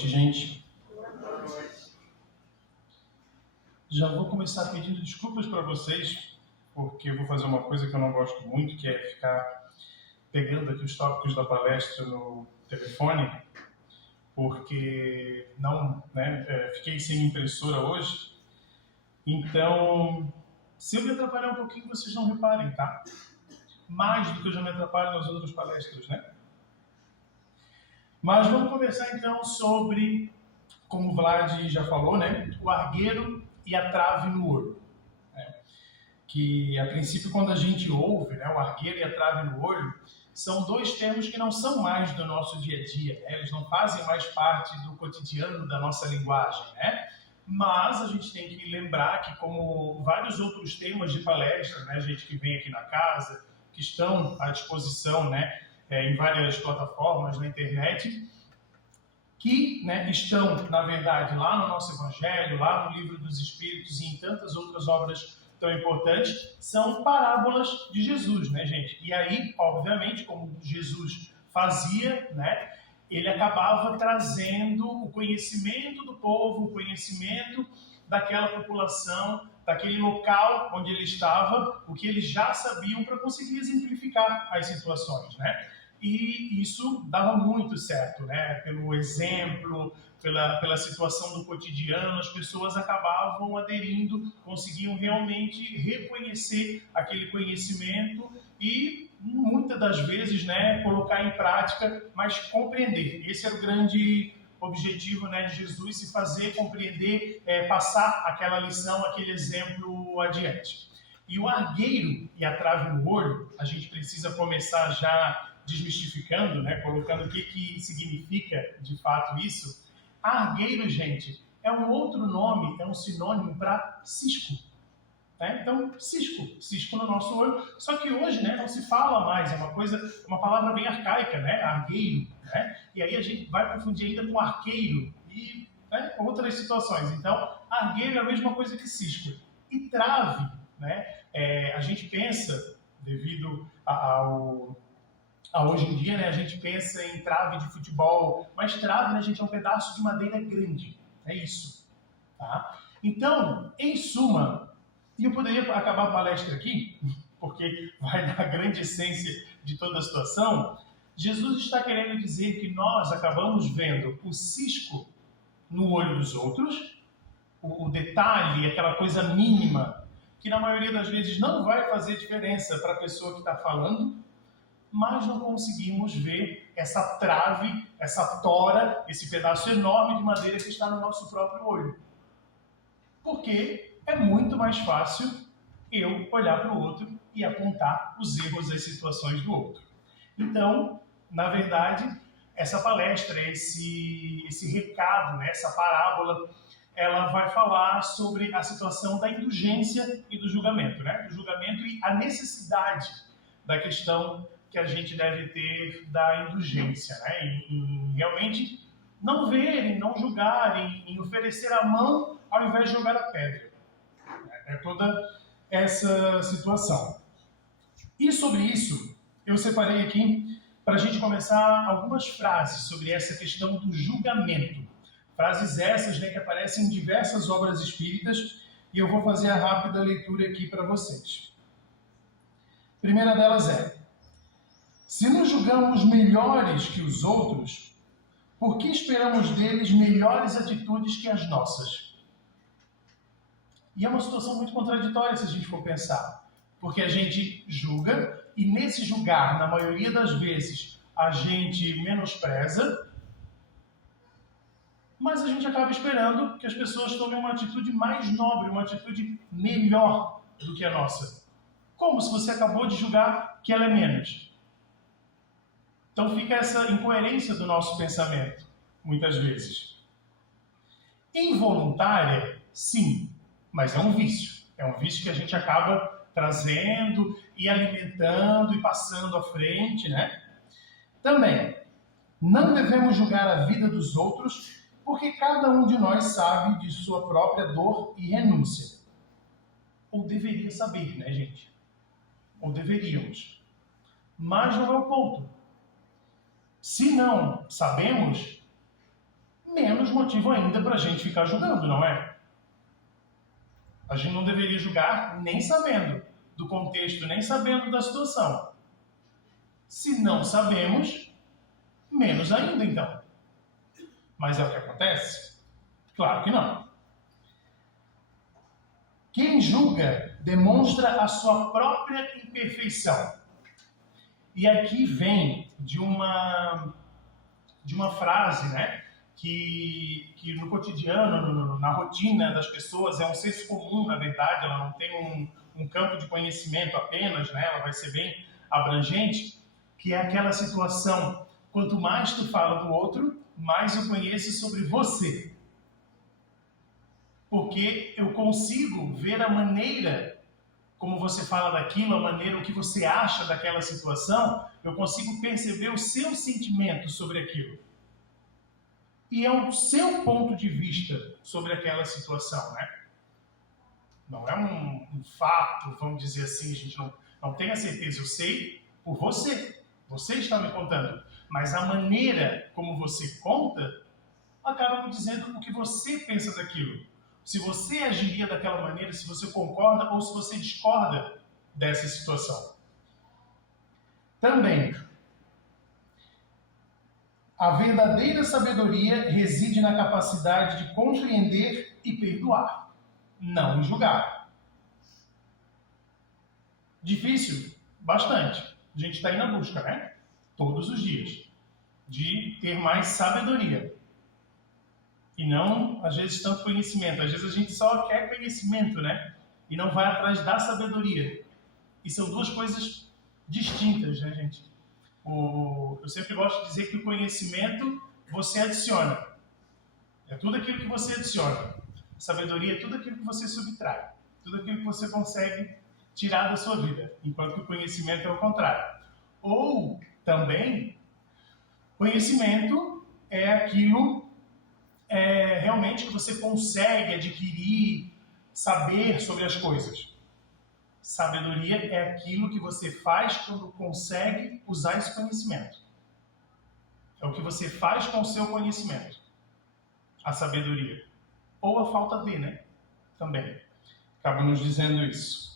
noite, gente. Já vou começar pedindo desculpas para vocês, porque eu vou fazer uma coisa que eu não gosto muito, que é ficar pegando aqui os tópicos da palestra no telefone, porque fiquei sem impressora hoje. Então, se eu me atrapalhar um pouquinho, vocês não reparem, tá? Mais do que eu já me atrapalho nas outras palestras, né? Mas vamos conversar então sobre, como o Vlad já falou, né? O argueiro e a trave no olho. Né? Que, a princípio, quando a gente ouve, né, o argueiro e a trave no olho, são dois termos que não são mais do nosso dia a dia, né? Eles não fazem mais parte do cotidiano da nossa linguagem, né? Mas a gente tem que lembrar que, como vários outros temas de palestra, né, gente que vem aqui na casa, que estão à disposição, né, em várias plataformas na internet, que, né, estão, na verdade, lá no nosso Evangelho, lá no Livro dos Espíritos e em tantas outras obras tão importantes, são parábolas de Jesus, né, gente? E aí, obviamente, como Jesus fazia, né, ele acabava trazendo o conhecimento do povo, o conhecimento daquela população, daquele local onde ele estava, o que eles já sabiam para conseguir exemplificar as situações, né? E isso dava muito certo, né? Pelo exemplo, pela situação do cotidiano, as pessoas acabavam aderindo, conseguiam realmente reconhecer aquele conhecimento e, muitas das vezes, né, colocar em prática, mas compreender. Esse era o grande objetivo, né, de Jesus, se fazer compreender, passar aquela lição, aquele exemplo adiante. E o argueiro e a trave no olho, a gente precisa começar já desmistificando, né, colocando o que significa de fato isso. Argueiro, gente, é um outro nome, é um sinônimo para cisco. Né? Então, cisco no nosso olho. Só que hoje, né, não se fala mais, é uma palavra bem arcaica, né, argueiro. Né? E aí a gente vai confundir ainda com arqueiro e, né, outras situações. Então, argueiro é a mesma coisa que cisco. E trave, né, a gente pensa, devido ao hoje em dia, né, a gente pensa em trave de futebol, mas trave, né, gente, é um pedaço de madeira grande. É isso. Tá? Então, em suma, e eu poderia acabar a palestra aqui, porque vai dar a grande essência de toda a situação. Jesus está querendo dizer que nós acabamos vendo o cisco no olho dos outros, o detalhe, aquela coisa mínima, que na maioria das vezes não vai fazer diferença para a pessoa que está falando, mas não conseguimos ver essa trave, essa tora, esse pedaço enorme de madeira que está no nosso próprio olho. Porque é muito mais fácil eu olhar para o outro e apontar os erros, as situações do outro. Então, na verdade, essa palestra, esse recado, né, essa parábola, ela vai falar sobre a situação da indulgência e do julgamento, né? Do julgamento e a necessidade da questão que a gente deve ter da indulgência, né? Em realmente não ver, em não julgar, em oferecer a mão ao invés de jogar a pedra. É toda essa situação. E sobre isso, eu separei aqui para a gente começar algumas frases sobre essa questão do julgamento. Frases essas, né, que aparecem em diversas obras espíritas, e eu vou fazer a rápida leitura aqui para vocês. A primeira delas é: se nos julgamos melhores que os outros, por que esperamos deles melhores atitudes que as nossas? E é uma situação muito contraditória se a gente for pensar. Porque a gente julga, e nesse julgar, na maioria das vezes, a gente menospreza, mas a gente acaba esperando que as pessoas tomem uma atitude mais nobre, uma atitude melhor do que a nossa. Como se você acabou de julgar que ela é menos? Então fica essa incoerência do nosso pensamento, muitas vezes. Involuntária, sim, mas é um vício. É um vício que a gente acaba trazendo e alimentando e passando à frente, né? Também, não devemos julgar a vida dos outros, porque cada um de nós sabe de sua própria dor e renúncia. Ou deveria saber, né, gente? Ou deveríamos. Mas não é o ponto. Se não sabemos, menos motivo ainda para a gente ficar julgando, não é? A gente não deveria julgar nem sabendo do contexto, nem sabendo da situação. Se não sabemos, menos ainda, então. Mas é o que acontece? Claro que não. Quem julga demonstra a sua própria imperfeição. E aqui vem de uma frase, né? Que no cotidiano, na rotina das pessoas, é um senso comum, na verdade, ela não tem um campo de conhecimento apenas, né? Ela vai ser bem abrangente, que é aquela situação, quanto mais tu fala do outro, mais eu conheço sobre você. Porque eu consigo ver a maneira como você fala daquilo, a maneira, o que você acha daquela situação, eu consigo perceber o seu sentimento sobre aquilo. E é o seu ponto de vista sobre aquela situação, né? Não é um fato, vamos dizer assim, a gente não tem a certeza. Eu sei por você. Você está me contando. Mas a maneira como você conta acaba me dizendo o que você pensa daquilo. Se você agiria daquela maneira, se você concorda ou se você discorda dessa situação. Também, a verdadeira sabedoria reside na capacidade de compreender e perdoar, não em julgar. Difícil? Bastante. A gente está aí na busca, né? Todos os dias. De ter mais sabedoria. E não, às vezes, tanto conhecimento. Às vezes a gente só quer conhecimento, né? E não vai atrás da sabedoria. E são duas coisas distintas, né, gente? Eu sempre gosto de dizer que o conhecimento você adiciona. É tudo aquilo que você adiciona. Sabedoria é tudo aquilo que você subtrai. Tudo aquilo que você consegue tirar da sua vida. Enquanto que o conhecimento é o contrário. Ou, também, conhecimento é aquilo realmente que você consegue adquirir, saber sobre as coisas. Sabedoria é aquilo que você faz quando consegue usar esse conhecimento. É o que você faz com o seu conhecimento. A sabedoria. Ou a falta de, né? Também. Acaba nos dizendo isso.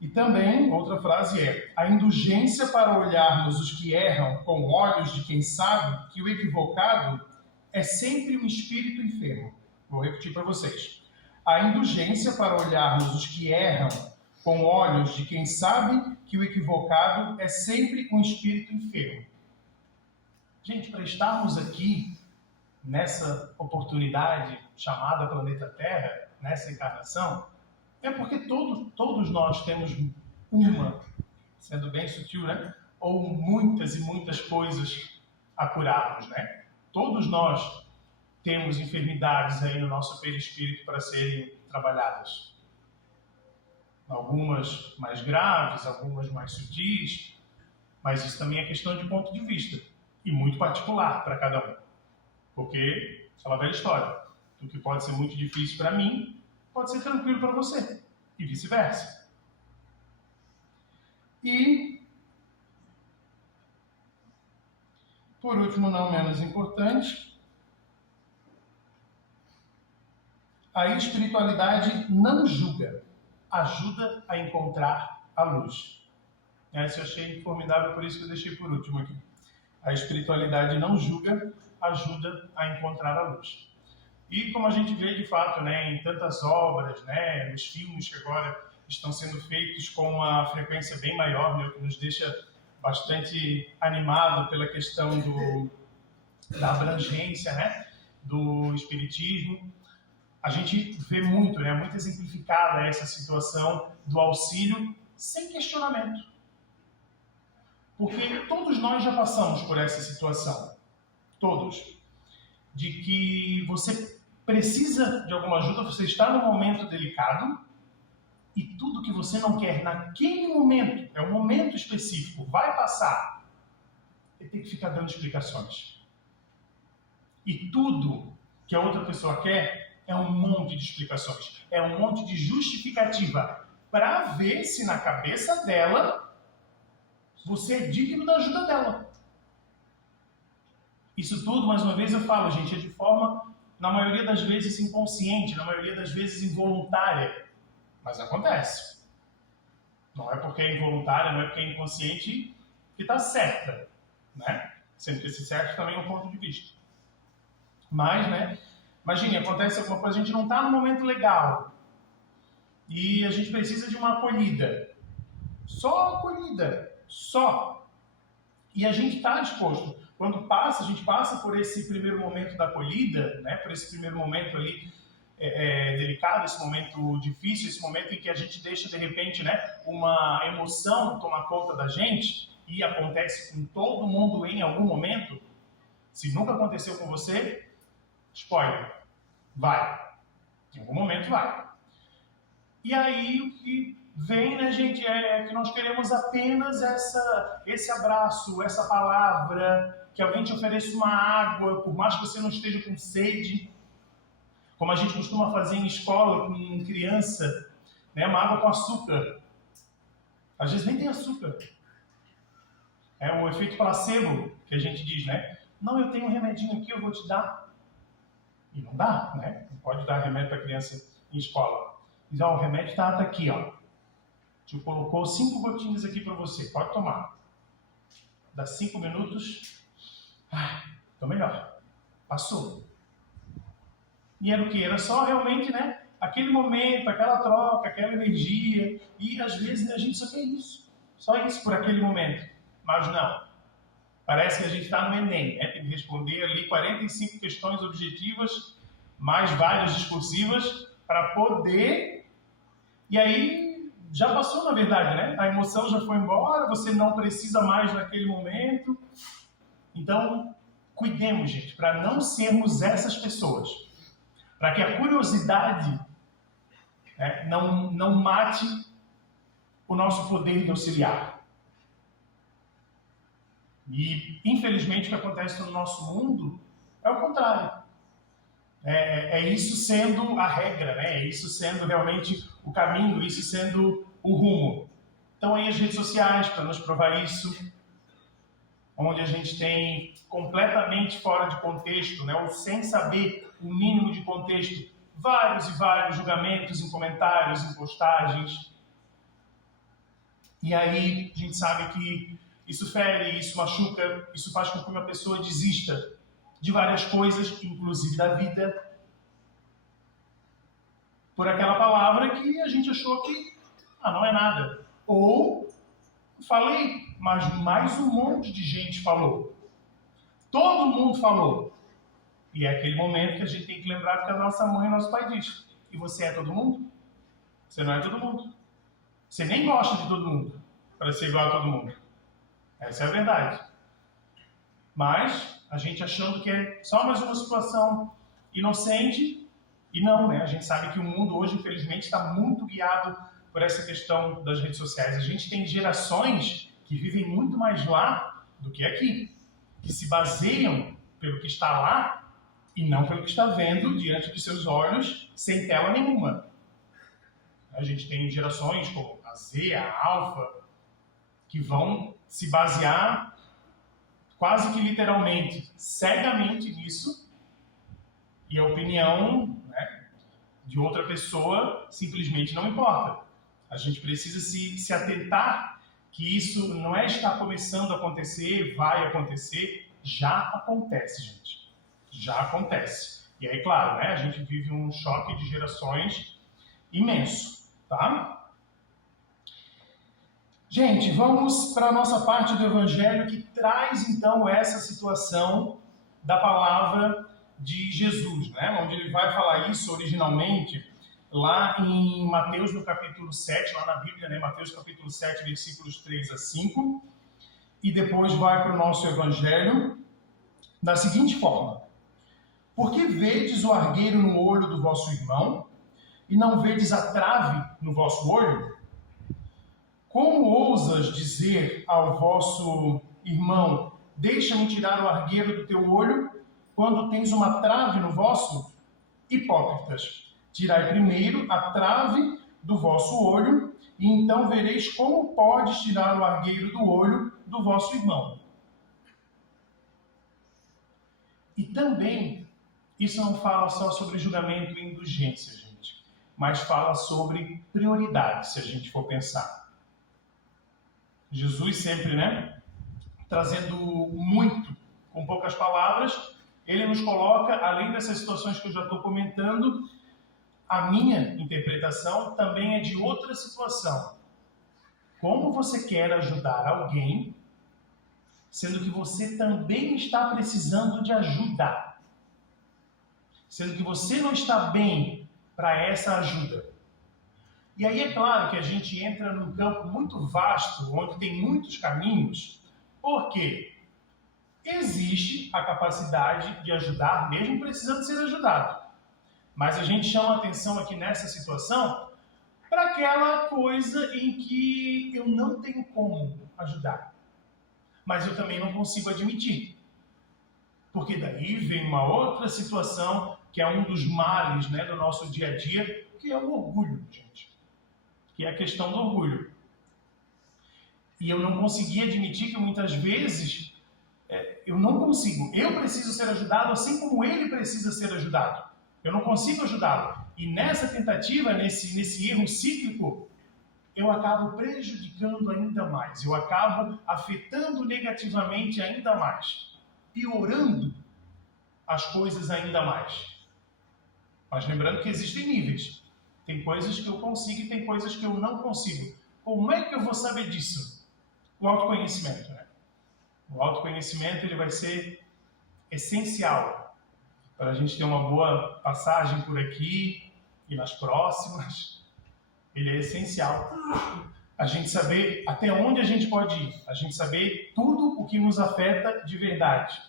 E também, outra frase é: a indulgência para olharmos os que erram com olhos de quem sabe que o equivocado é sempre um espírito enfermo. Vou repetir para vocês. A indulgência para olharmos os que erram com olhos de quem sabe que o equivocado é sempre um espírito enfermo. Gente, para estarmos aqui nessa oportunidade chamada planeta Terra, nessa encarnação, é porque todos nós temos uma, sendo bem sutil, né? Ou muitas e muitas coisas a curarmos, né? Todos nós temos enfermidades aí no nosso perispírito para serem trabalhadas. Algumas mais graves, algumas mais sutis, mas isso também é questão de ponto de vista e muito particular para cada um. Porque, aquela velha história, o que pode ser muito difícil para mim, pode ser tranquilo para você, e vice-versa. E, por último, não menos importante, a espiritualidade não julga, ajuda a encontrar a luz. Essa eu achei formidável, por isso que eu deixei por último aqui. A espiritualidade não julga, ajuda a encontrar a luz. E como a gente vê de fato, né, em tantas obras, né, nos filmes que agora estão sendo feitos com uma frequência bem maior, né, o que nos deixa bastante animado pela questão da abrangência, né, do espiritismo. A gente vê muito, né, muito exemplificada essa situação do auxílio sem questionamento. Porque todos nós já passamos por essa situação. Todos. De que você precisa de alguma ajuda, você está num momento delicado e tudo que você não quer naquele momento, é um momento específico, vai passar. Você tem que ficar dando explicações. E tudo que a outra pessoa quer é um monte de explicações, é um monte de justificativa para ver se na cabeça dela você é digno da ajuda dela. Isso tudo, mais uma vez eu falo, gente, é de forma, na maioria das vezes, inconsciente, na maioria das vezes involuntária. Mas acontece. Não é porque é involuntária, não é porque é inconsciente que está certa, né? Sendo que esse certo também é um ponto de vista. Mas, né? Imagine, acontece alguma coisa, a gente não está no momento legal. E a gente precisa de uma acolhida. Só acolhida. Só. E a gente está disposto. Quando passa, a gente passa por esse primeiro momento da acolhida, né? Por esse primeiro momento ali delicado, esse momento difícil, esse momento em que a gente deixa, de repente, né, uma emoção tomar conta da gente, e acontece com todo mundo em algum momento. Se nunca aconteceu com você, spoiler, vai. Em algum momento vai. E aí o que vem, né, gente, é que nós queremos apenas esse abraço, essa palavra, que alguém te ofereça uma água, por mais que você não esteja com sede, como a gente costuma fazer em escola com criança, né, uma água com açúcar. Às vezes nem tem açúcar. É o efeito placebo que a gente diz, né? Não, eu tenho um remedinho aqui, eu vou te dar. E não dá, né? Não pode dar remédio para criança em escola. Diz, ó, o remédio está aqui, ó. Te colocou 5 gotinhas aqui para você, pode tomar. Dá 5 minutos, tô melhor. Passou. E era o quê? Era só realmente, né, aquele momento, aquela troca, aquela energia. E às vezes a gente só quer isso. Só isso por aquele momento. Mas não. Parece que a gente está no Enem, né? Tem que responder ali 45 questões objetivas, mais várias discursivas, para poder... E aí, já passou na verdade, né? A emoção já foi embora, você não precisa mais naquele momento. Então, cuidemos, gente, para não sermos essas pessoas. Para que a curiosidade, né, não mate o nosso poder de auxiliar. E, infelizmente, o que acontece no nosso mundo é o contrário. É isso sendo a regra, né? É isso sendo realmente o caminho, isso sendo o rumo. Então, aí as redes sociais, para nos provar isso, onde a gente tem completamente fora de contexto, né, ou sem saber o mínimo de contexto, vários e vários julgamentos em comentários, em postagens. E aí a gente sabe que isso fere, isso machuca, isso faz com que uma pessoa desista de várias coisas, inclusive da vida, por aquela palavra que a gente achou que não é nada. Ou falei, mas mais um monte de gente falou. Todo mundo falou. E é aquele momento que a gente tem que lembrar que a nossa mãe e nosso pai diz. E você é todo mundo? Você não é todo mundo. Você nem gosta de todo mundo para ser igual a todo mundo. Essa é a verdade. Mas a gente achando que é só mais uma situação inocente, e não, né? A gente sabe que o mundo hoje, infelizmente, está muito guiado por essa questão das redes sociais. A gente tem gerações que vivem muito mais lá do que aqui, que se baseiam pelo que está lá e não pelo que está vendo diante de seus olhos, sem tela nenhuma. A gente tem gerações como a Z, a Alfa, que vão se basear quase que literalmente, cegamente nisso, e a opinião, né, de outra pessoa simplesmente não importa. A gente precisa se atentar que isso não é estar começando a acontecer, vai acontecer, já acontece, gente. Já acontece. E aí, claro, né, a gente vive um choque de gerações imenso, tá? Gente, vamos para a nossa parte do Evangelho que traz, então, essa situação da palavra de Jesus, né? Onde ele vai falar isso originalmente lá em Mateus, no capítulo 7, lá na Bíblia, né? Mateus, capítulo 7, versículos 3 a 5. E depois vai para o nosso Evangelho da seguinte forma. Por que vedes o argueiro no olho do vosso irmão e não vedes a trave no vosso olho? Como ousas dizer ao vosso irmão, deixa-me tirar o argueiro do teu olho, quando tens uma trave no vosso? Hipócritas, tirai primeiro a trave do vosso olho, e então vereis como podes tirar o argueiro do olho do vosso irmão. E também, isso não fala só sobre julgamento e indulgência, gente, mas fala sobre prioridade, se a gente for pensar. Jesus sempre, trazendo muito, com poucas palavras, ele nos coloca, além dessas situações que eu já estou comentando, a minha interpretação também é de outra situação. Como você quer ajudar alguém, sendo que você também está precisando de ajuda? Sendo que você não está bem para essa ajuda. E aí é claro que a gente entra num campo muito vasto, onde tem muitos caminhos, porque existe a capacidade de ajudar, mesmo precisando ser ajudado. Mas a gente chama a atenção aqui nessa situação para aquela coisa em que eu não tenho como ajudar, mas eu também não consigo admitir. Porque daí vem uma outra situação, que é um dos males do nosso dia a dia, que é o orgulho, gente. Que é a questão do orgulho. E eu não consegui admitir que muitas vezes eu não consigo. Eu preciso ser ajudado assim como ele precisa ser ajudado. Eu não consigo ajudá-lo. E nessa tentativa, nesse erro cíclico, eu acabo prejudicando ainda mais. Eu acabo afetando negativamente ainda mais. Piorando as coisas ainda mais. Mas lembrando que existem níveis. Tem coisas que eu consigo e tem coisas que eu não consigo. Como é que eu vou saber disso? O autoconhecimento. O autoconhecimento ele vai ser essencial para a gente ter uma boa passagem por aqui e nas próximas. Ele é essencial. A gente saber até onde a gente pode ir. A gente saber tudo o que nos afeta de verdade.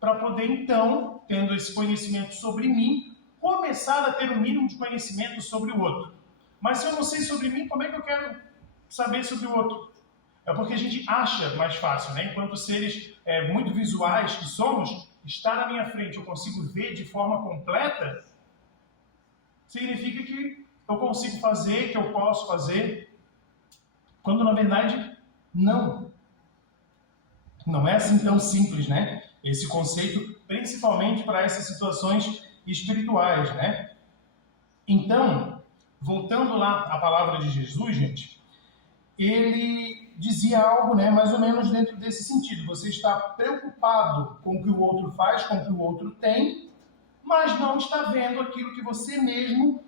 Para poder, então, tendo esse conhecimento sobre mim, começar a ter um mínimo de conhecimento sobre o outro. Mas se eu não sei sobre mim, como é que eu quero saber sobre o outro? É porque a gente acha mais fácil, enquanto seres muito visuais que somos, estar na minha frente, eu consigo ver de forma completa, significa que eu consigo fazer, que eu posso fazer, quando na verdade, não. Não é assim tão simples, Esse conceito, principalmente para essas situações espirituais, Então, voltando lá à palavra de Jesus, gente, ele dizia algo, mais ou menos dentro desse sentido. Você está preocupado com o que o outro faz, com o que o outro tem, mas não está vendo aquilo que você mesmo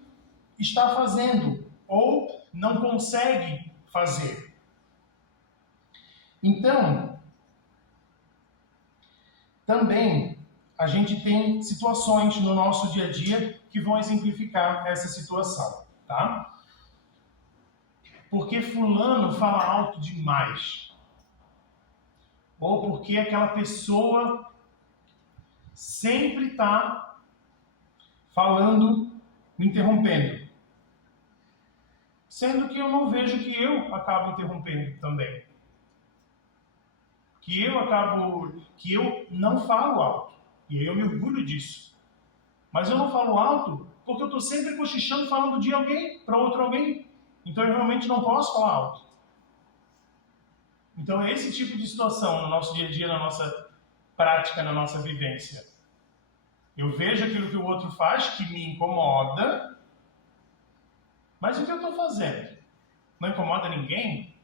está fazendo ou não consegue fazer. Então, também a gente tem situações no nosso dia a dia que vão exemplificar essa situação, tá? Porque fulano fala alto demais. Ou porque aquela pessoa sempre está falando, me interrompendo. Sendo que eu não vejo que eu acabo interrompendo também. Que eu não falo alto. E eu me orgulho disso. Mas eu não falo alto porque eu estou sempre cochichando falando de alguém para outro alguém. Então eu realmente não posso falar alto. Então é esse tipo de situação no nosso dia a dia, na nossa prática, na nossa vivência. Eu vejo aquilo que o outro faz que me incomoda, mas o que eu estou fazendo? Não incomoda ninguém?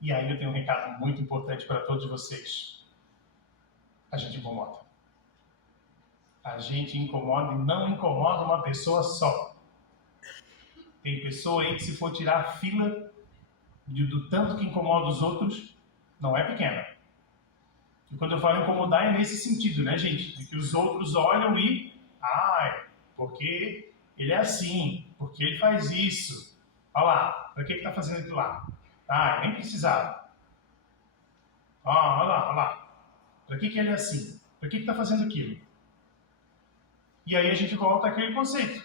E aí eu tenho um recado muito importante para todos vocês. A gente incomoda. A gente incomoda e não incomoda uma pessoa só. Tem pessoa aí que se for tirar a fila do tanto que incomoda os outros, não é pequena. E quando eu falo incomodar é nesse sentido, gente? De que os outros olham e... porque ele é assim, porque ele faz isso. Olha lá, para que está fazendo aquilo lá? Nem precisava. Olha lá. Para que ele é assim? Para que está fazendo aquilo? E aí a gente volta àquele conceito.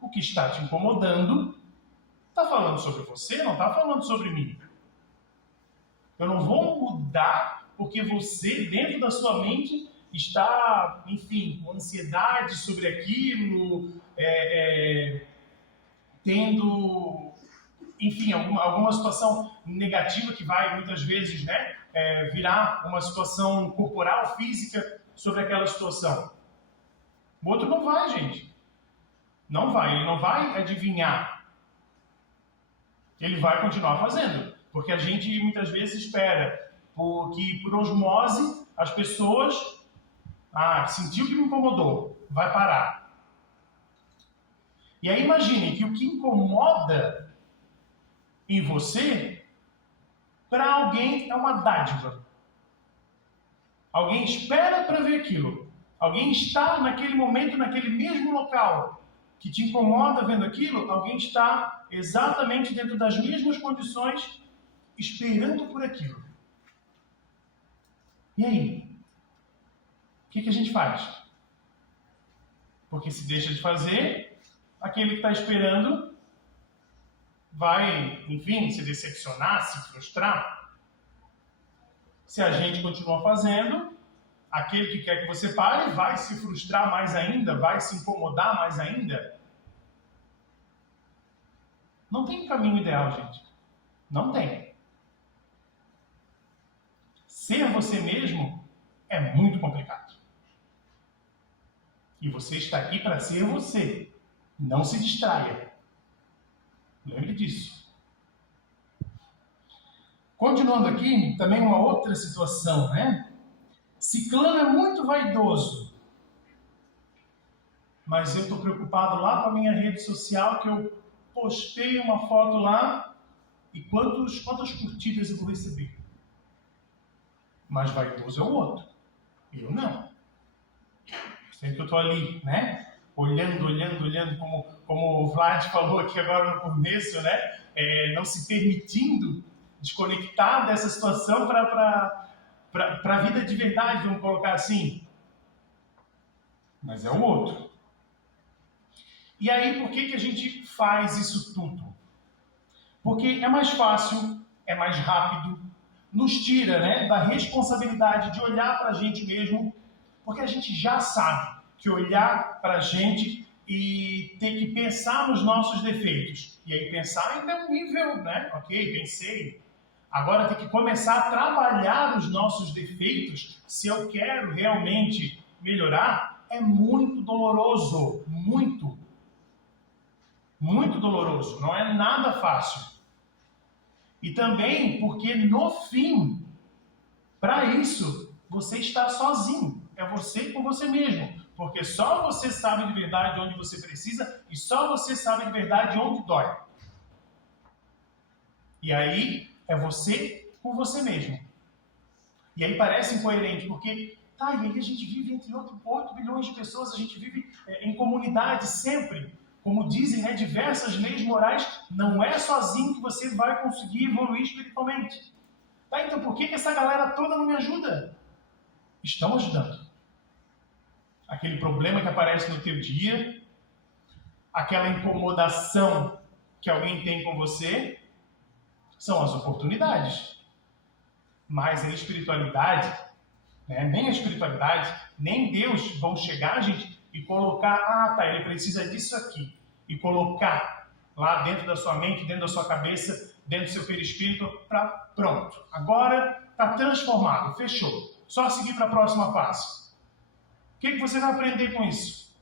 O que está te incomodando está falando sobre você, não está falando sobre mim. Eu não vou mudar porque você, dentro da sua mente, está, com ansiedade sobre aquilo, tendo, alguma situação negativa que vai, muitas vezes, virar uma situação corporal, física, sobre aquela situação? O outro não vai, gente. Não vai. Ele não vai adivinhar. Ele vai continuar fazendo. Porque a gente muitas vezes espera que por osmose as pessoas... sentiu que me incomodou. Vai parar. E aí imagine que o que incomoda em você, para alguém é uma dádiva. Alguém espera para ver aquilo. Alguém está naquele momento, naquele mesmo local que te incomoda vendo aquilo. Alguém está exatamente dentro das mesmas condições, esperando por aquilo. E aí? O que a gente faz? Porque se deixa de fazer, aquele que está esperando vai, enfim, se decepcionar, se frustrar. Se a gente continua fazendo, aquele que quer que você pare vai se frustrar mais ainda, vai se incomodar mais ainda. Não tem um caminho ideal, gente. Não tem. Ser você mesmo é muito complicado. E você está aqui para ser você. Não se distraia. Lembre disso. Continuando aqui, também uma outra situação, né? Ciclano é muito vaidoso. Mas eu estou preocupado lá com a minha rede social, que eu postei uma foto lá e quantas curtidas eu vou receber. Mas vaidoso é o outro. Eu não. Sempre que eu estou ali, né? Olhando, como o Vlad falou aqui agora no começo, né? Não se permitindo desconectar dessa situação para a vida de verdade, vamos colocar assim. Mas é o outro. E aí, por que a gente faz isso tudo? Porque é mais fácil, é mais rápido, nos tira, né, da responsabilidade de olhar para a gente mesmo, porque a gente já sabe que olhar para a gente e ter que pensar nos nossos defeitos. E aí pensar ainda é um nível, né? Ok, pensei. Agora tem que começar a trabalhar os nossos defeitos, se eu quero realmente melhorar, é muito doloroso. Muito. Muito doloroso. Não é nada fácil. E também porque no fim, para isso, você está sozinho. É você com você mesmo. Porque só você sabe de verdade onde você precisa e só você sabe de verdade onde dói. E aí é você com você mesmo. E aí parece incoerente, porque e aí a gente vive entre 8 bilhões de pessoas, a gente vive em comunidade sempre. Como dizem, né, diversas leis morais, não é sozinho que você vai conseguir evoluir espiritualmente. Então por que essa galera toda não me ajuda? Estão ajudando. Aquele problema que aparece no teu dia, aquela incomodação que alguém tem com você, são as oportunidades. Mas a espiritualidade, né, nem a espiritualidade, nem Deus vão chegar, gente, e colocar, ele precisa disso aqui, e colocar lá dentro da sua mente, dentro da sua cabeça, dentro do seu perispírito, pronto. Agora está transformado, fechou. Só seguir para a próxima fase. O que você vai aprender com isso?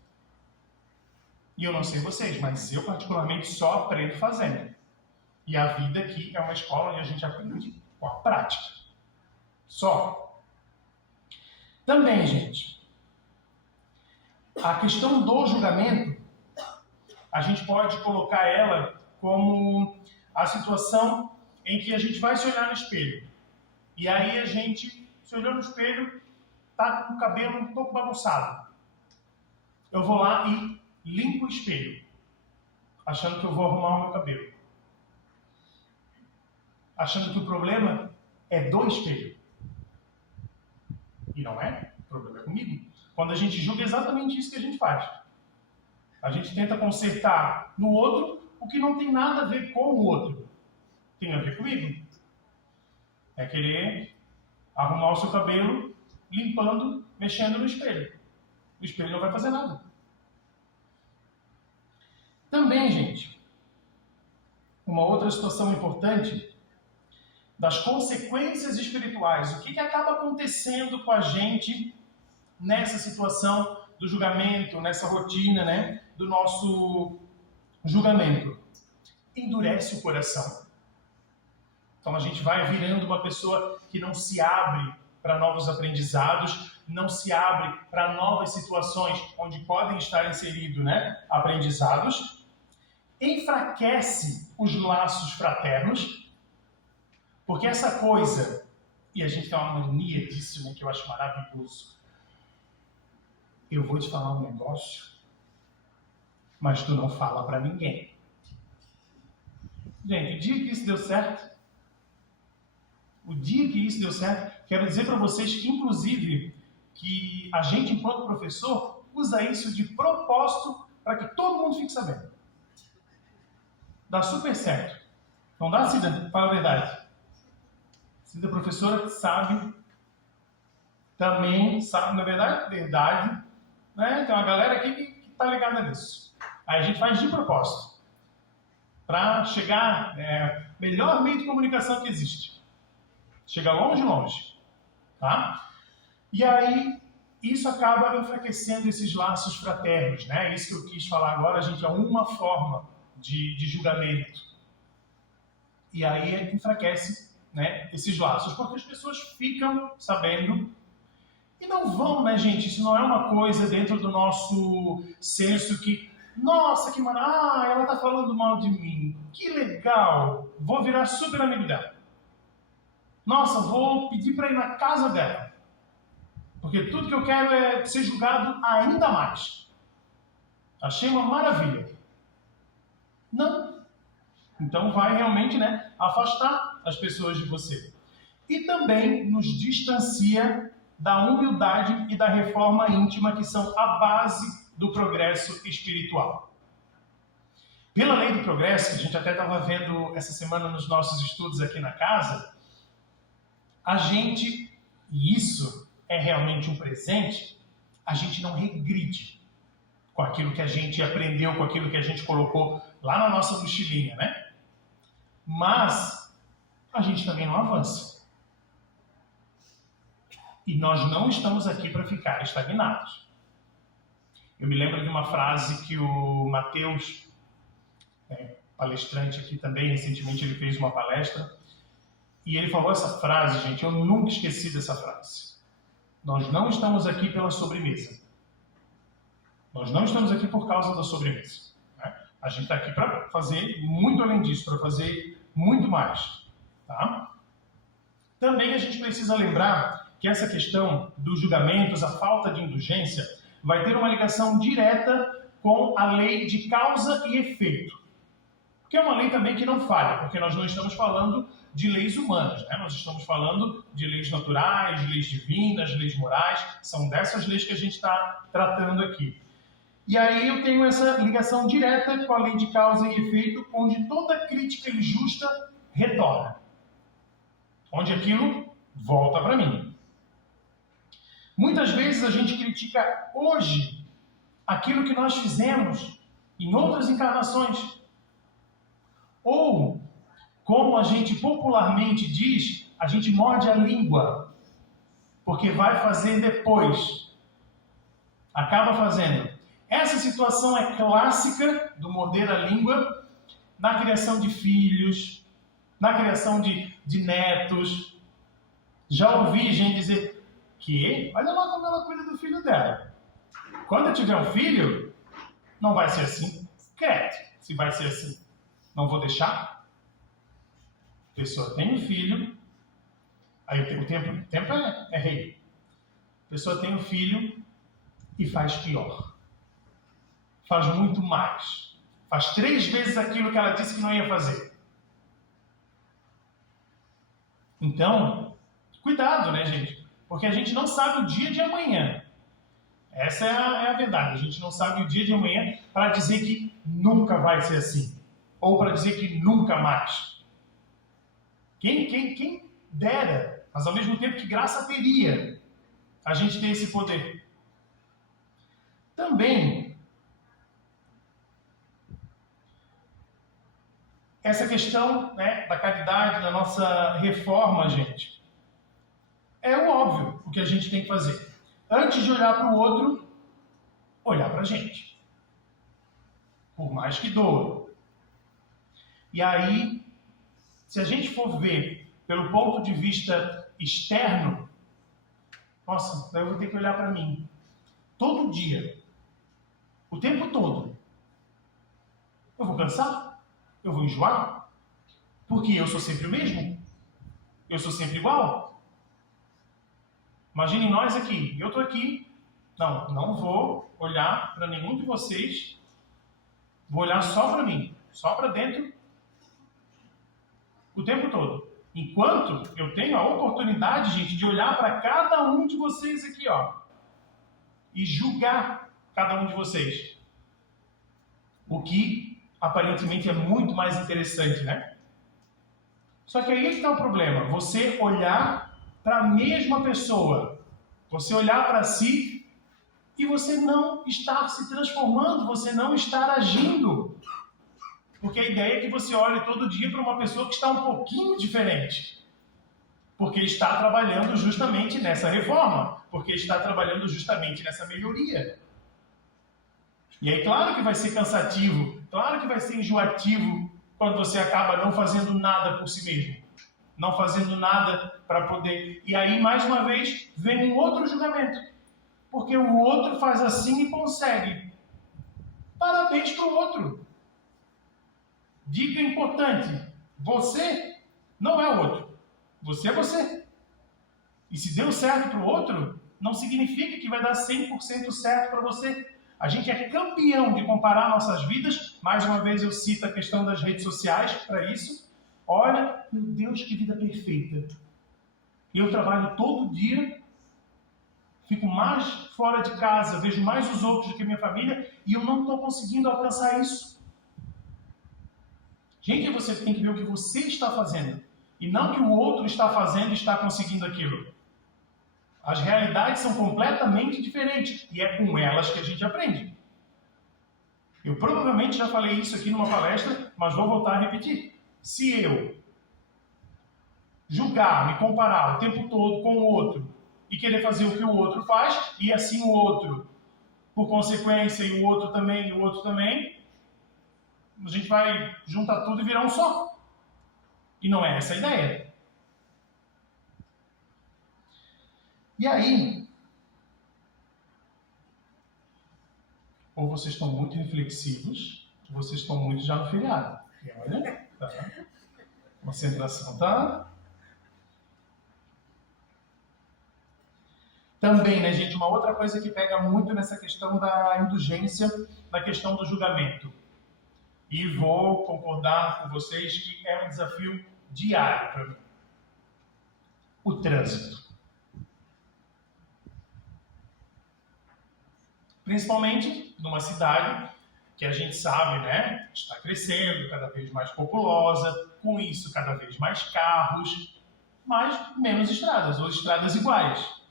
E eu não sei vocês, mas eu particularmente só aprendo fazendo. E a vida aqui é uma escola onde a gente aprende com a prática. Só. Também, gente, a questão do julgamento, a gente pode colocar ela como a situação em que a gente vai se olhar no espelho. E aí a gente se olhou no espelho, tá com o cabelo um pouco bagunçado. Eu vou lá e limpo o espelho, achando que eu vou arrumar o meu cabelo. Achando que o problema é do espelho. E não é, o problema é comigo. Quando a gente julga, é exatamente isso que a gente faz. A gente tenta consertar no outro o que não tem nada a ver com o outro. Tem a ver comigo. É querer arrumar o seu cabelo limpando, mexendo no espelho. O espelho não vai fazer nada. Também, gente, uma outra situação importante das consequências espirituais. O que acaba acontecendo com a gente nessa situação do julgamento, nessa rotina, né, do nosso julgamento? Endurece o coração. Então a gente vai virando uma pessoa que não se abre para novos aprendizados, não se abre para novas situações onde podem estar inseridos, né, aprendizados. Enfraquece os laços fraternos, porque essa coisa, e a gente tem uma mania disso, né, que eu acho maravilhoso. Eu vou te falar um negócio, mas tu não fala para ninguém. Gente, o dia que isso deu certo, quero dizer para vocês que, inclusive, que a gente, enquanto professor, usa isso de propósito para que todo mundo fique sabendo. Dá super certo. Não dá, Cida? Fala a verdade. Cida, professora, sabe, também sabe, na verdade, né? Tem uma galera aqui que está ligada nisso. Aí a gente faz de propósito, para chegar, melhor meio de comunicação que existe. Chega longe, tá? E aí, isso acaba enfraquecendo esses laços fraternos, né? Isso que eu quis falar agora, a gente é uma forma de julgamento. E aí enfraquece, né, esses laços, porque as pessoas ficam sabendo e não vão, né, gente? Isso não é uma coisa dentro do nosso senso que, nossa, que maravilha, ela tá falando mal de mim, que legal, vou virar super amigo dela. Nossa, vou pedir para ir na casa dela, porque tudo que eu quero é ser julgado ainda mais. Achei uma maravilha. Não. Então vai realmente, né, afastar as pessoas de você. E também nos distancia da humildade e da reforma íntima, que são a base do progresso espiritual. Pela lei do progresso, que a gente até estava vendo essa semana nos nossos estudos aqui na casa, a gente, e isso é realmente um presente, a gente não regride com aquilo que a gente aprendeu, com aquilo que a gente colocou lá na nossa mochilinha, né? Mas a gente também não avança. E nós não estamos aqui para ficar estagnados. Eu me lembro de uma frase que o Mateus, palestrante aqui também, recentemente ele fez uma palestra, e ele falou essa frase, gente, eu nunca esqueci dessa frase. Nós não estamos aqui pela sobremesa. Nós não estamos aqui por causa da sobremesa. Né? A gente está aqui para fazer muito além disso, para fazer muito mais. Tá? Também a gente precisa lembrar que essa questão dos julgamentos, a falta de indulgência, vai ter uma ligação direta com a lei de causa e efeito. Que é uma lei também que não falha, porque nós não estamos falando de leis humanas, né? Nós estamos falando de leis naturais, leis divinas, leis morais, são dessas leis que a gente está tratando aqui. E aí eu tenho essa ligação direta com a lei de causa e efeito, onde toda crítica injusta retorna. Onde aquilo volta para mim. Muitas vezes a gente critica hoje aquilo que nós fizemos em outras encarnações. Ou, como a gente popularmente diz, a gente morde a língua, porque vai fazer depois. Acaba fazendo. Essa situação é clássica do morder a língua na criação de filhos, na criação de netos. Já ouvi gente dizer que, olha lá como ela cuida do filho dela. Quando eu tiver um filho, não vai ser assim. Credo, se vai ser assim. Não vou deixar. A pessoa tem um filho, aí o tempo é rei. A pessoa tem um filho e faz pior. Faz muito mais. Faz 3 vezes aquilo que ela disse que não ia fazer. Então, cuidado, né, gente? Porque a gente não sabe o dia de amanhã. Essa é a verdade. A gente não sabe o dia de amanhã para dizer que nunca vai ser assim. Ou para dizer que nunca mais. Quem dera, mas ao mesmo tempo que graça teria a gente ter esse poder. Também, essa questão, né, da caridade, da nossa reforma, gente, é o óbvio o que a gente tem que fazer. antes de olhar para o outro, olhar para a gente. Por mais que doa. E aí, se a gente for ver pelo ponto de vista externo, nossa, eu vou ter que olhar para mim. Todo dia. O tempo todo. Eu vou cansar? Eu vou enjoar? Porque eu sou sempre o mesmo? Eu sou sempre igual? Imaginem nós aqui. Eu estou aqui. Não vou olhar para nenhum de vocês. Vou olhar só para mim. Só para dentro. O tempo todo. Enquanto eu tenho a oportunidade, gente, de olhar para cada um de vocês aqui, ó. E julgar cada um de vocês. O que aparentemente é muito mais interessante, né? Só que aí é que está o problema. Você olhar para a mesma pessoa. Você olhar para si e você não estar se transformando, você não estar agindo. Porque a ideia é que você olhe todo dia para uma pessoa que está um pouquinho diferente. Porque está trabalhando justamente nessa reforma. Porque está trabalhando justamente nessa melhoria. E aí, claro que vai ser cansativo, claro que vai ser enjoativo quando você acaba não fazendo nada por si mesmo. Não fazendo nada para poder... E aí, mais uma vez, vem um outro julgamento. Porque o outro faz assim e consegue. Parabéns para o outro. Dica importante. Você não é o outro. Você é você. E se deu certo para o outro, não significa que vai dar 100% certo para você. A gente é campeão de comparar nossas vidas. Mais uma vez eu cito a questão das redes sociais para isso. Olha, meu Deus, que vida perfeita. Eu trabalho todo dia, fico mais fora de casa, vejo mais os outros do que a minha família e eu não estou conseguindo alcançar isso. Gente, você tem que ver o que você está fazendo e não o que o outro está fazendo e está conseguindo aquilo. As realidades são completamente diferentes e é com elas que a gente aprende. Eu provavelmente já falei isso aqui numa palestra, mas vou voltar a repetir. Se eu julgar, me comparar o tempo todo com o outro e querer fazer o que o outro faz, e assim o outro, por consequência, e o outro também, a gente vai juntar tudo e virar um só. E não é essa a ideia. E aí, ou vocês estão muito reflexivos, ou vocês estão muito já no feriado. E olha, tá. A concentração tá. Também, né, gente, uma outra coisa que pega muito nessa questão da indulgência, na questão do julgamento. E vou concordar com vocês que é um desafio diário para mim. O trânsito. Principalmente numa cidade que a gente sabe, né, está crescendo, cada vez mais populosa, com isso cada vez mais carros, mas menos estradas, ou estradas iguais.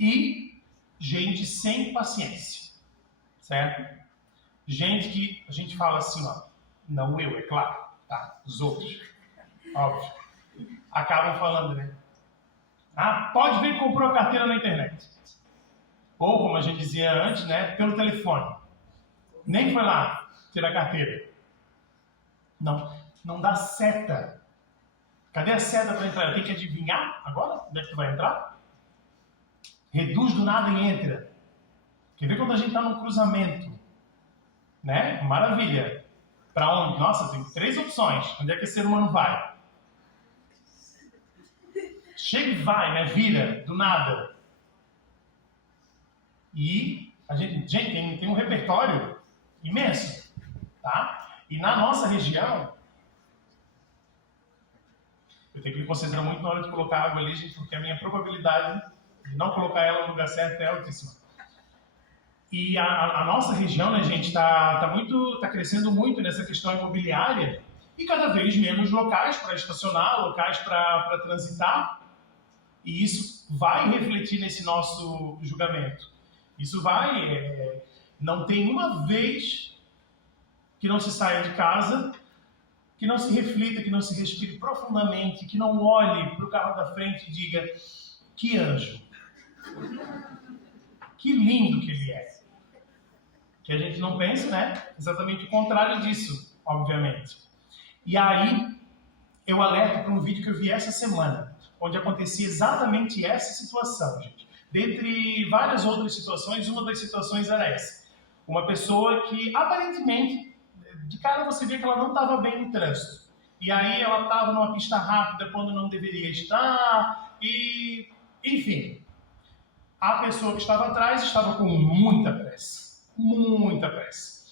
E gente sem paciência, certo? Gente que a gente fala assim, ó, não eu, é claro, tá? Os outros, óbvio, acabam falando, né? Ah, pode ver que comprou a carteira na internet. Ou, como a gente dizia antes, né, pelo telefone. Nem foi lá tirar a carteira. Não dá seta. Cadê a seta para entrar? Tem que adivinhar agora onde é que tu vai entrar? Reduz do nada e entra. Quer ver quando a gente está num cruzamento? Né? Maravilha. Para onde? Nossa, tem 3 opções. Onde é que esse ser humano vai? Chega e vai, né? Vira, do nada. E a gente tem um repertório imenso, tá? E na nossa região, eu tenho que me concentrar muito na hora de colocar água ali, gente, porque a minha probabilidade de não colocar ela no lugar certo é altíssima. E a nossa região, né, gente, tá crescendo muito nessa questão imobiliária e cada vez menos locais para estacionar, locais para transitar. E isso vai refletir nesse nosso julgamento. Isso vai... não tem uma vez que não se saia de casa, que não se reflita, que não se respire profundamente, que não olhe para o carro da frente e diga: que anjo. Que lindo que ele é. Que a gente não pense, né? Exatamente o contrário disso, obviamente. E aí, eu alerto para um vídeo que eu vi essa semana, onde acontecia exatamente essa situação, gente. Dentre várias outras situações, uma das situações era essa. Uma pessoa que, aparentemente, de cara você vê que ela não estava bem no trânsito. E aí ela estava numa pista rápida quando não deveria estar, e, enfim. A pessoa que estava atrás estava com muita pressa. Muita pressa.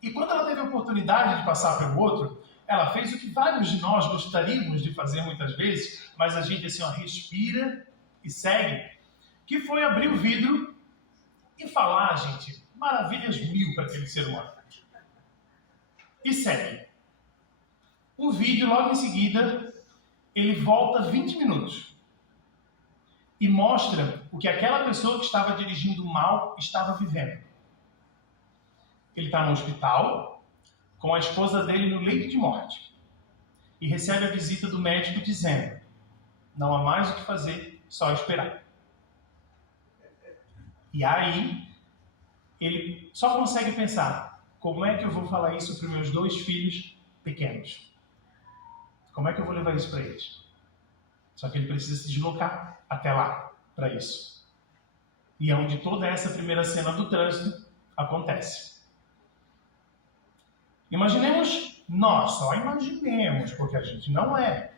E quando ela teve a oportunidade de passar pelo outro, ela fez o que vários de nós gostaríamos de fazer muitas vezes, mas a gente assim, ó, respira e segue, que foi abrir o vidro e falar, gente, maravilhas mil para aquele ser humano. E segue. O vídeo, logo em seguida, ele volta 20 minutos. E mostra o que aquela pessoa que estava dirigindo mal estava vivendo. Ele está no hospital, com a esposa dele no leito de morte. E recebe a visita do médico dizendo: não há mais o que fazer, só esperar. E aí, ele só consegue pensar: como é que eu vou falar isso para os meus 2 filhos pequenos? Como é que eu vou levar isso para eles? Só que ele precisa se deslocar até lá para isso. E é onde toda essa primeira cena do trânsito acontece. Imaginemos nós, só imaginemos, porque a gente não é.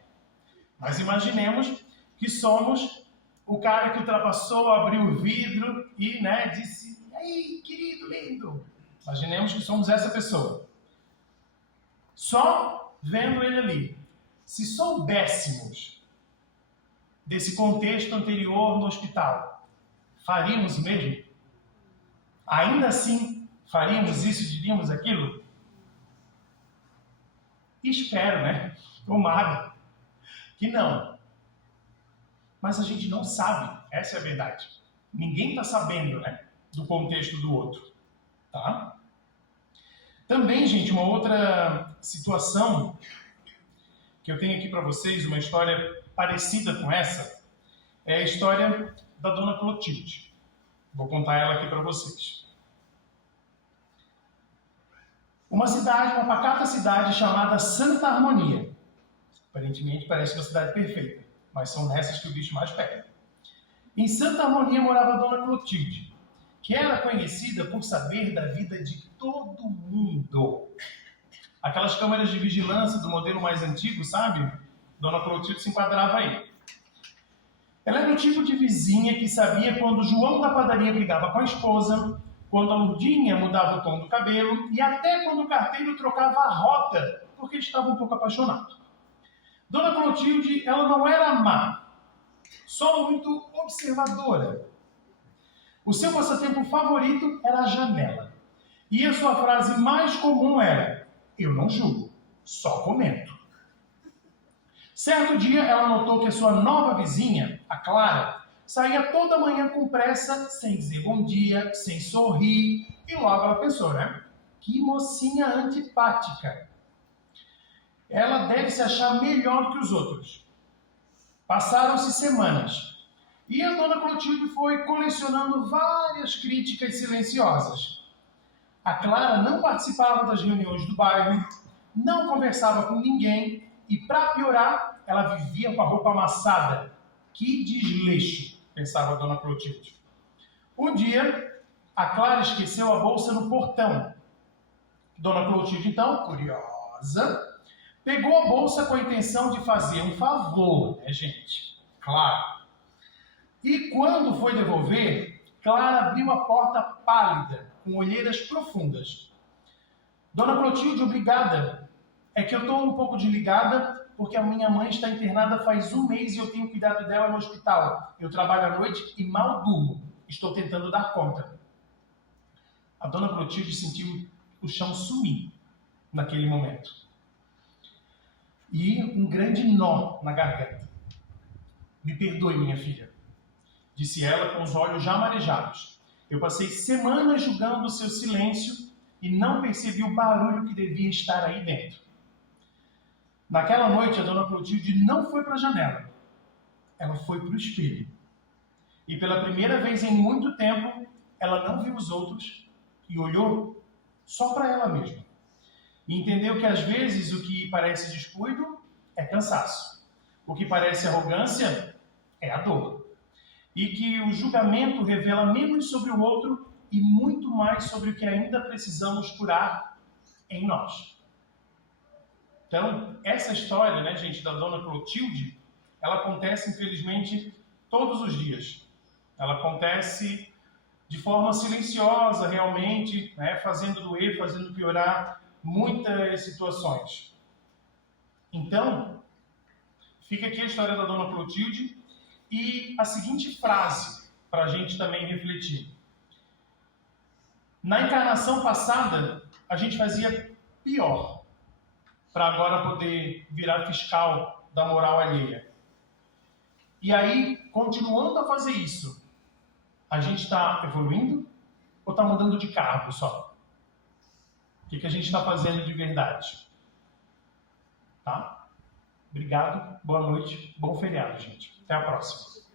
Mas imaginemos que somos o cara que ultrapassou, abriu o vidro e, né, disse: "Ei, querido, lindo". Imaginemos que somos essa pessoa. Só vendo ele ali. Se soubéssemos desse contexto anterior no hospital, faríamos o mesmo? Ainda assim, faríamos isso, diríamos aquilo? Espero, né? Tomara que não. Mas a gente não sabe, essa é a verdade. Ninguém está sabendo, né, do contexto do outro, tá? Também, gente, uma outra situação que eu tenho aqui para vocês, uma história parecida com essa, é a história da Dona Clotilde. Vou contar ela aqui para vocês. Uma cidade, uma pacata cidade chamada Santa Harmonia. Aparentemente parece uma cidade perfeita, mas são nessas que o bicho mais pega. Em Santa Harmonia morava a Dona Clotilde, que era conhecida por saber da vida de todo mundo. Aquelas câmeras de vigilância do modelo mais antigo, sabe? Dona Clotilde se enquadrava aí. Ela era o tipo de vizinha que sabia quando o João da padaria brigava com a esposa, quando a Lourdinha mudava o tom do cabelo e até quando o carteiro trocava a rota, porque estava um pouco apaixonado. Dona Clotilde, ela não era má, só muito observadora. O seu passatempo favorito era a janela. E a sua frase mais comum era: eu não julgo, só comento. Certo dia, ela notou que a sua nova vizinha, a Clara, saía toda manhã com pressa, sem dizer bom dia, sem sorrir, e logo ela pensou, né? Que mocinha antipática. Ela deve se achar melhor que os outros. Passaram-se semanas, e a Dona Clotilde foi colecionando várias críticas silenciosas. A Clara não participava das reuniões do bairro, não conversava com ninguém, e, para piorar, ela vivia com a roupa amassada. Que desleixo, pensava a Dona Clotilde. Um dia, a Clara esqueceu a bolsa no portão. Dona Clotilde, então, curiosa, pegou a bolsa com a intenção de fazer um favor, né, gente? Claro. E quando foi devolver, Clara abriu a porta pálida, com olheiras profundas. Dona Clotilde, obrigada. É que eu estou um pouco desligada porque a minha mãe está internada faz 1 mês e eu tenho cuidado dela no hospital. Eu trabalho à noite e mal durmo. Estou tentando dar conta. A Dona Clotilde sentiu o chão sumir naquele momento. E um grande nó na garganta. Me perdoe, minha filha, disse ela com os olhos já marejados. Eu passei semanas julgando o seu silêncio e não percebi o barulho que devia estar aí dentro. Naquela noite, a Dona Clotilde não foi para a janela. Ela foi para o espelho. E pela primeira vez em muito tempo, ela não viu os outros e olhou só para ela mesma. E entendeu que às vezes o que parece descuido é cansaço. O que parece arrogância é a dor. E que o julgamento revela menos sobre o outro e muito mais sobre o que ainda precisamos curar em nós. Então, essa história, né, gente, da Dona Clotilde, ela acontece, infelizmente, todos os dias. Ela acontece de forma silenciosa, realmente, né, fazendo doer, fazendo piorar muitas situações. Então, fica aqui a história da Dona Clotilde e a seguinte frase para a gente também refletir. Na encarnação passada, a gente fazia pior, para agora poder virar fiscal da moral alheia. E aí, continuando a fazer isso, a gente está evoluindo ou está mudando de cargo só? O que a gente está fazendo de verdade? Tá? Obrigado, boa noite, bom feriado, gente. Até a próxima.